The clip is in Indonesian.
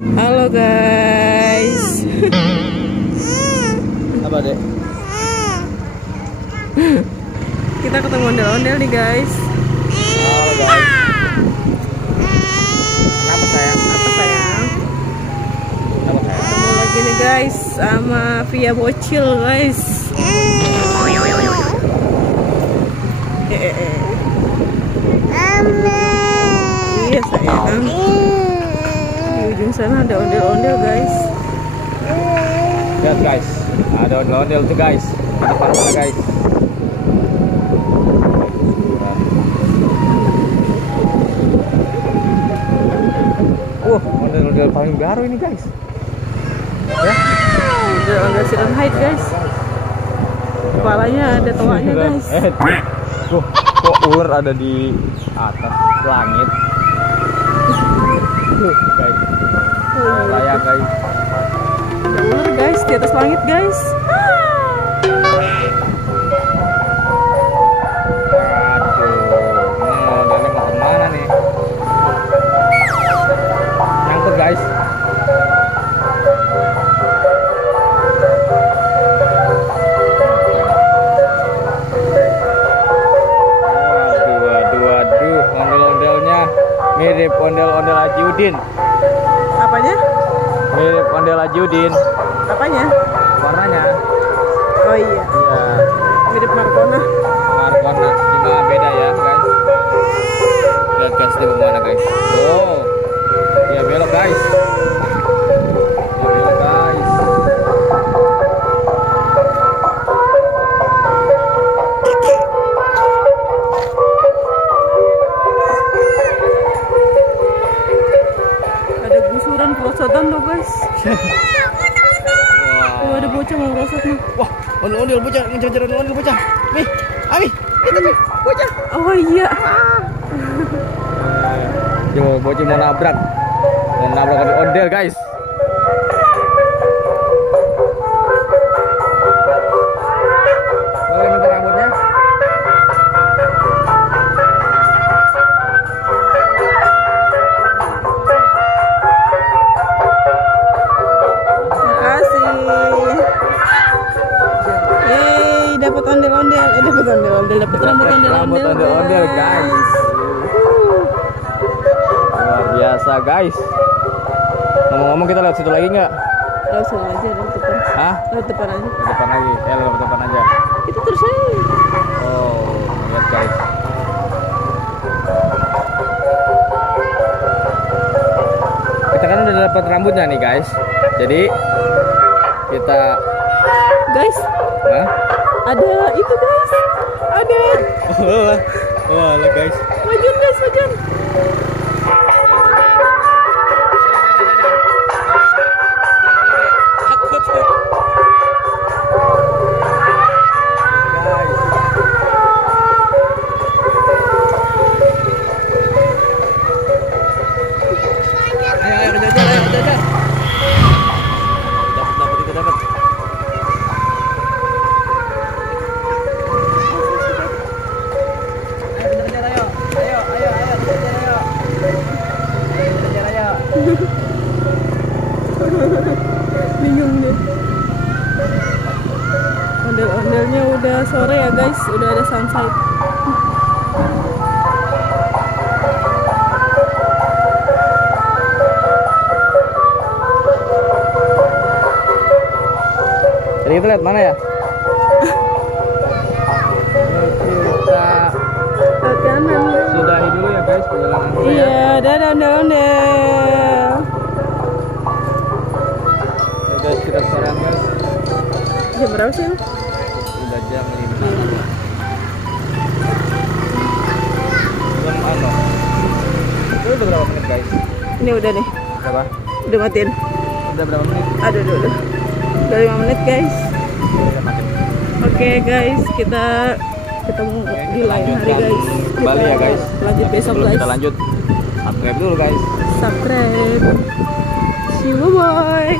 Halo guys. Apa dek? Kita ketemu ondel-ondel nih guys. Halo guys. Kenapa sayang? Apa sayang? Kenapa sayang? Ketemu lagi nih guys sama Via Bocil guys. Iya sayang. Di ujung sana ada ondel-ondel guys. Lihat guys, ada ondel-ondel tuh guys. Di depan sana guys. Ondel-ondel paling baru ini guys. Ya, Ondel-ondel Silent Height guys. Kepalanya ada toanya guys. Kok ular ada di atas langit? Guys, layang guys. Ada ular guys di atas langit guys. Guys, waduh, ondel-ondelnya mirip ondel-ondel Haji Udin. Apanya? Mirip ondel Haji Udin. Apanya? Warnanya. Oh iya. Iya. Mirip Markona. Markona, cuma beda ya guys. Lihat guys, itu kemana guys? Oh. Ya belok guys. Ya belok guys. Ada gusuran perosotan tuh guys. Wow. Oh, ada bocah mau merosot nih. Wah, ondel-ondel bocah, ngejar-ngejar ondel bocah. Nih, Ami, itu nih bocah. Oh iya. Yo, bocah mau nabrak ondel guys. Boleh minta rambutnya? Makasih. Yeay, dapat ondel-ondel. Dapat ondel-ondel, dapat rambut ondel-ondel guys. Luar biasa guys. Ngomong-ngomong, kita lihat situ lagi nggak? Langsung aja di depan. Hah? Lewat depan aja. Di depan lagi. Lewat depan aja. Itu terus aja. Oh, lihat guys. Kita kan udah dapat rambutnya nih guys. Jadi kita Guys, Hah? ada itu guys. Ada. Wah, guys. Majuan guys, majuan. Bingung deh. Ondel-ondelnya udah sore ya guys, udah ada sunset. Jadi kita lihat mana ya? Kita kanan. sudahi dulu ya guys perjalanan kita ya. Iya, dadah ondel-ondel. Udah sekitar sorean guys. Jam berapa sih? Udah jam 5. Belum ano. Itu udah berapa menit guys? Ini udah nih, Berapa? udah matiin. Udah berapa menit? Aduh. Udah 5 menit guys. Udah matiin. Oke guys, kita ketemu di lain hari guys. Kembali ya guys. Lanjut besok Sebelum guys. kita lanjut, subscribe dulu guys. Subscribe. See you, bye.